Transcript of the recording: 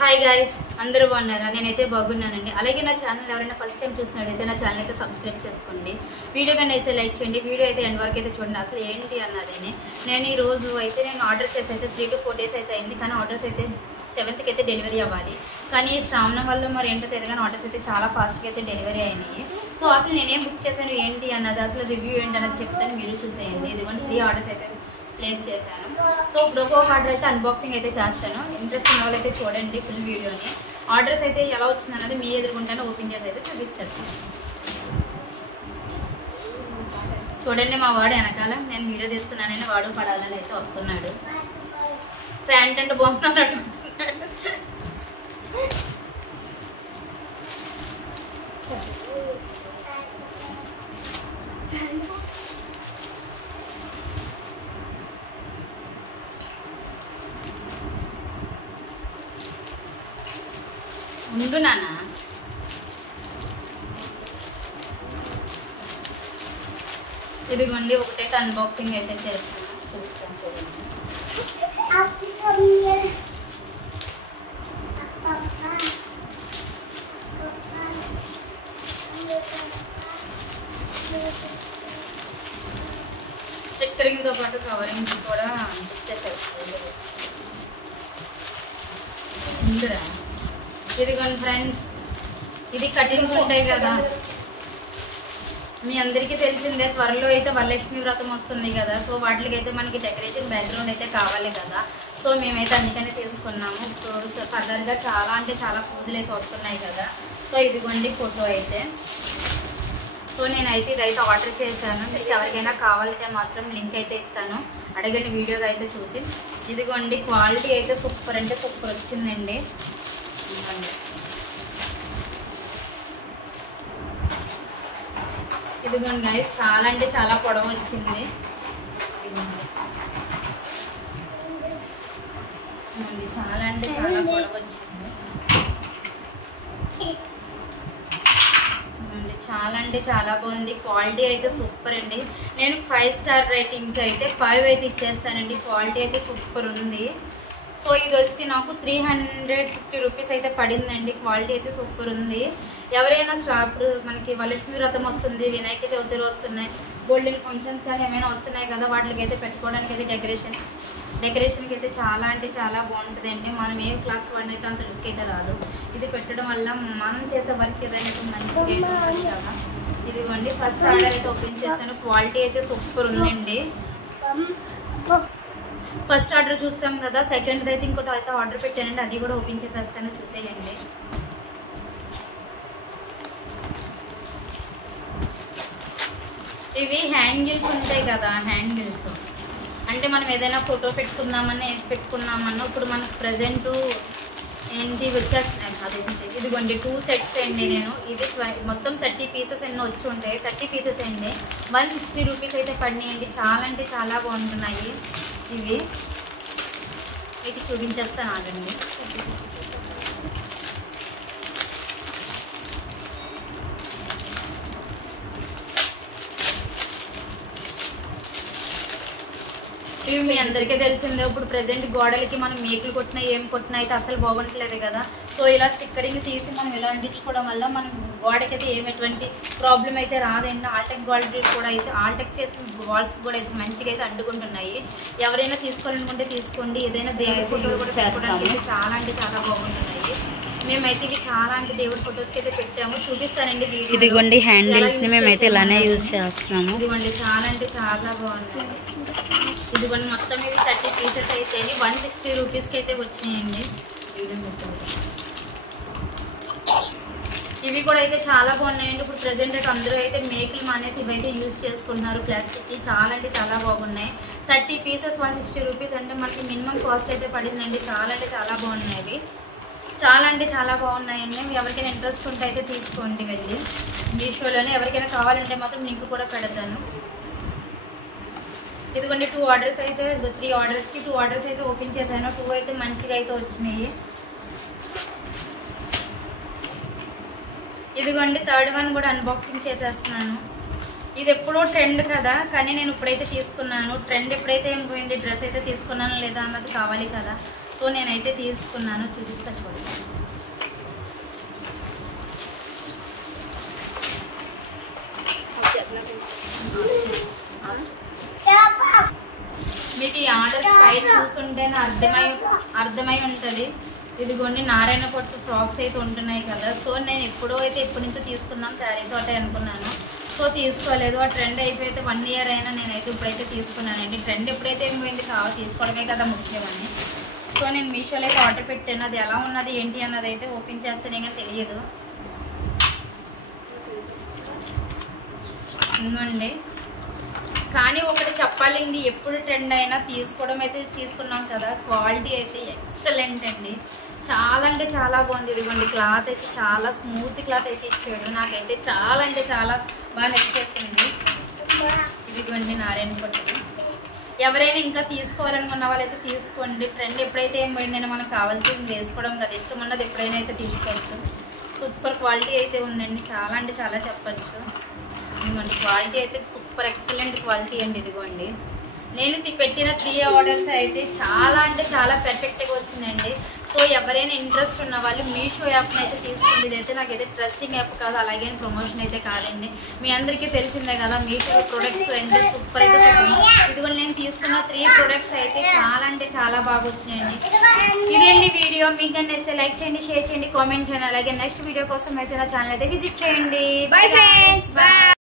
Hi guys, అందరూ బాగున్నారా? నేనైతే బాగున్నానండి. అలాగే నా ఛానల్ ఎవరైనా ఫస్ట్ టైం చూసినట్టయితే నా ఛానల్ అయితే సబ్స్క్రైబ్ చేసుకోండి. వీడియో కానీ అయితే లైక్ చేయండి. వీడియో అయితే ఎండ్ వరకు అయితే చూడండి. అసలు ఏంటి అన్నది నేను ఈ రోజు అయితే ఆర్డర్ చేసి అయితే 3 to 4 days అయితే అయింది. కానీ ఆర్డర్స్ అయితే 7th అయితే డెలివరీ అవ్వాలి. కానీ శ్రావణం వల్ల మరి ఏంటో తెలియదు కానీ ఆర్డర్స్ అయితే చాలా ఫాస్ట్గా అయితే డెలివరీ అయినాయి. సో అసలు నేనేం బుక్ చేశాను ఏంటి అన్నది, అసలు రివ్యూ ఏంటి అన్నది చెప్తాను, మీరు చూసేయండి. ఇదిగోండి 3 ఆర్డర్స్ అయితే ప్లేస్ చేశాను. సో ఇప్పుడు ఒక్కొక్క ఆర్డర్ అయితే అన్బాక్సింగ్ అయితే చేస్తాను. ఇంట్రెస్ట్ ఉన్న వాళ్ళు అయితే చూడండి ఫుల్ వీడియోని. ఆర్డర్స్ అయితే ఎలా వచ్చింది అన్నది మీ ఎదుర్కొంటాను ఓపెన్ చేసి అయితే చూపించేస్తాను. చూడండి మా వాడు వెనకాల నేను వీడియో తీసుకున్నానని వాడు పడాలని అయితే వస్తున్నాడు. ఫ్యాంట్ అంటే బాగున్నాడు అనుకుంటున్నాడు. ఉండు నాన్న. ఇదిగోండి ఒకటైతే అన్బాక్సింగ్ అయితే చేస్తాను, చూస్తాను చూడండి. స్టిక్కరింగ్తో పాటు కవరింగ్ కూడా ఇచ్చేసేస్తాను. ఉందిరా. ఇదిగోండి ఫ్రెండ్స్, ఇది కటింగ్స్ ఉంటాయి కదా, మీ అందరికీ తెలిసిందే. త్వరలో అయితే వరలక్ష్మి వ్రతం వస్తుంది కదా, సో వాటికి అయితే మనకి డెకరేషన్ బ్యాక్గ్రౌండ్ అయితే కావాలి కదా. సో మేమైతే అందుకనే తీసుకున్నాము. ఇప్పుడు ఫర్దర్గా చాలా అంటే చాలా పూజలు అయితే వస్తున్నాయి కదా. సో ఇదిగోండి ఫోటో అయితే. సో నేనైతే ఇదైతే ఆర్డర్ చేశాను. మీకు ఎవరికైనా కావాలంటే మాత్రం లింక్ అయితే ఇస్తాను, అడగండి వీడియోగా అయితే చూసి. ఇదిగోండి క్వాలిటీ అయితే సూపర్ అంటే సూపర్ వచ్చిందండి. ఇదిగోండి గైస్, చాలా అంటే చాలా పొడవు వచ్చింది. చాలా అంటే చాలా పొడవు వచ్చింది. చాలా అంటే చాలా బాగుంది. క్వాలిటీ అయితే సూపర్ అండి. నేను 5 స్టార్ రేటింగ్ అయితే 5 అయితే ఇచ్చేస్తానండి. క్వాలిటీ అయితే సూపర్ ఉంది. సో ఇది వచ్చి నాకు 350 రూపీస్ అయితే పడిందండి. క్వాలిటీ అయితే సూపర్ ఉంది. ఎవరైనా ఇప్పుడు మనకి వరలక్ష్మి వ్రతం వస్తుంది, వినాయక చవితిలో వస్తున్నాయి, గోల్డెన్ ఫంక్షన్స్ కానీ ఏమైనా వస్తున్నాయి కదా, వాటికి అయితే పెట్టుకోవడానికి అయితే డెకరేషన్కి అయితే చాలా అంటే చాలా బాగుంటుందండి. మనం ఏ క్లాత్స్ వాడినైతే అంత లుక్ అయితే రాదు. ఇది పెట్టడం వల్ల మనం చేసే వర్క్ ఏదైనా మంచిగా ఉంటుంది కదా. ఇదిగోండి ఫస్ట్ ఆర్డర్ అయితే ఓపెన్ చేస్తాను. క్వాలిటీ అయితే సూపర్ ఉందండి. ఫస్ట్ ఆర్డర్ చూస్తాం కదా, సెకండ్ అయితే ఇంకోటి అయితే ఆర్డర్ పెట్టానండి, అది కూడా ఓపెన్ చేసేస్తాను, చూసేయండి. ఇవి హ్యాంగిల్స్ ఉంటాయి కదా, హ్యాంగిల్స్ అంటే మనం ఏదైనా ఫోటో పెట్టుకున్నామన్నా ఏది పెట్టుకున్నామన్నా ఇప్పుడు మనకు ప్రజెంట్ ఏంటి వచ్చేస్తున్నాయి అది. ఇదిగోండి 2 సెట్స్ అండి. నేను ఇది మొత్తం 30 పీసెస్ ఎన్నో వచ్చి ఉంటాయి. 30 పీసెస్ అండి. 160 రూపీస్ అయితే పడినాయండి. చాలా అంటే చాలా బాగుంటున్నాయి ఇవి. వీటికి చూపించేస్తాను ఆగండి. ఇవి మీ అందరికీ తెలిసిందే. ఇప్పుడు ప్రజెంట్ గోడలకి మనం మేకులు కొట్టినా ఏం కొట్టినా అయితే అసలు బాగుంటలేదు కదా. సో ఇలా స్టిక్కరింగ్ తీసి మనం ఇలా అంటించుకోవడం వల్ల మనం గోడకి అయితే ఎటువంటి ప్రాబ్లం అయితే రాదండి. ఆల్టెక్ గోల్డ్ కూడా అయితే ఆల్టెక్ చేసిన వాల్స్ కూడా అయితే మంచిగా అయితే అంటుకుంటున్నాయి. ఎవరైనా తీసుకోవాలనుకుంటే తీసుకోండి. ఏదైనా దేవుడి ఫోటోలు కూడా పెట్టుకోవడానికి చాలా అంటే చాలా బాగుంటున్నాయి. మేమైతే ఇవి చాలా అంటే దేవుడి ఫొటోస్కి అయితే పెట్టాము, చూపిస్తానండి వీడియో. ఇదిగోండి హ్యాండిల్స్ ని మేమైతే ఇలానే యూజ్ చేస్తున్నాము. ఇదిగోండి చాలా అంటే చాలా బాగున్నాయి. ఇదిగోండి మొత్తం ఇవి 30 పీసెస్ అయితే 160 రూపీస్కి అయితే వచ్చినాయండి. ఇవి కూడా అయితే చాలా బాగున్నాయండి. ఇప్పుడు ప్రజెంట్ అయితే అందరూ అయితే మేకులు మానేసి ఇవైతే యూజ్ చేసుకుంటున్నారు. ప్లాస్టిక్కి చాలా అంటే చాలా బాగున్నాయి. 30 పీసెస్ 160 రూపీస్ అంటే మనకి మినిమం కాస్ట్ అయితే పడిందండి. చాలా అంటే చాలా బాగున్నాయి ఇవి. చాలా అంటే చాలా బాగున్నాయండి. ఎవరికైనా ఇంట్రెస్ట్ ఉంటే అయితే తీసుకోండి వెళ్ళి మీషోలోనే. ఎవరికైనా కావాలంటే మాత్రం లింక్ కూడా పెడతాను. ఇదిగోండి 2 ఆర్డర్స్ అయితే 3 ఆర్డర్స్కి 2 ఆర్డర్స్ అయితే ఓపెన్ చేశాను. 2 అయితే మంచిగా అయితే వచ్చినాయి. ఇదిగోండి థర్డ్ వన్ కూడా అన్బాక్సింగ్ చేసేస్తున్నాను. ఇది ఎప్పుడో ట్రెండ్ కదా, కానీ నేను ఇప్పుడైతే తీసుకున్నాను. ట్రెండ్ ఎప్పుడైతే ఏం పోయింది, డ్రెస్ అయితే తీసుకున్నాను లేదా అన్నది కావాలి కదా. సో సో నేనైతే తీసుకున్నాను, చూపిస్తాను చూడండి. మీకు ఈ ఆర్డర్ పై చూసుంటేనే అర్థమై ఉంటుంది. ఇదిగోండి నారాయణ పట్టు ఫ్రాక్స్ అయితే ఉంటున్నాయి కదా. సో నేను ఎప్పటి నుంచో తీసుకుందాం శారీ తోట అనుకున్నాను. సో తీసుకోలేదు. ఆ ట్రెండ్ అయిపోతే 1 ఇయర్ అయినా నేనైతే ఇప్పుడైతే తీసుకున్నానండి. ట్రెండ్ ఎప్పుడైతే ఏమైంది కావాలి తీసుకోవడమే కదా ముఖ్యమని. సో నేను మీషోలో అయితే ఆర్డర్ పెట్టాను. అది ఎలా ఉన్నది ఏంటి అన్నది అయితే ఓపెన్ చేస్తేనే కానీ తెలియదు. ఇంకోండి కానీ ఒకటి చెప్పాలండి, ఎప్పుడు ట్రెండ్ అయినా తీసుకోవడం అయితే తీసుకున్నాం కదా. క్వాలిటీ అయితే ఎక్సలెంట్ అండి, చాలా అంటే చాలా బాగుంది. ఇదిగోండి క్లాత్ అయితే చాలా స్మూత్ క్లాత్ అయితే ఇచ్చాడు. నాకైతే చాలా అంటే చాలా బాగా నచ్చేసింది. ఇదిగోండి నారాయణ పట్టు. ఎవరైనా ఇంకా తీసుకోవాలనుకున్న వాళ్ళైతే తీసుకోండి. ట్రెండ్ ఎప్పుడైతే ఏం పోయిందని మనం కావాల్సింది వేసుకోవడం కదా, ఇష్టం ఉన్నది ఎప్పుడైనా అయితే తీసుకోవచ్చు. సూపర్ క్వాలిటీ అయితే ఉందండి, చాలా అంటే చాలా చెప్పచ్చు. ఇదిగోండి క్వాలిటీ అయితే సూపర్ ఎక్సలెంట్ క్వాలిటీ అండి. ఇదిగోండి నేను పెట్టిన 3 ఆర్డర్స్ అయితే చాలా అంటే చాలా పర్ఫెక్ట్గా వచ్చిందండి. సో ఎవరైనా ఇంట్రెస్ట్ ఉన్న వాళ్ళు మీషో యాప్ని అయితే తీసుకోండి. ఇదైతే నాకైతే ట్రస్టింగ్ యాప్ కాదు, అలాగే ప్రమోషన్ అయితే కాదండి. మీ అందరికీ తెలిసిందే కదా మీషో ప్రొడక్ట్స్ అంటే సూపర్ అయితే ఇదిగోండి నేను తీసుకున్న 3 ప్రొడక్ట్స్ అయితే చాలా అంటే చాలా బాగా వచ్చినాయండి. ఇదేంటి వీడియో మీకు నచ్చితే లైక్ చేయండి, షేర్ చేయండి, కామెంట్ చేయండి. అలాగే నెక్స్ట్ వీడియో కోసం అయితే నా ఛానల్ అయితే విజిట్ చేయండి. Bye friends, by.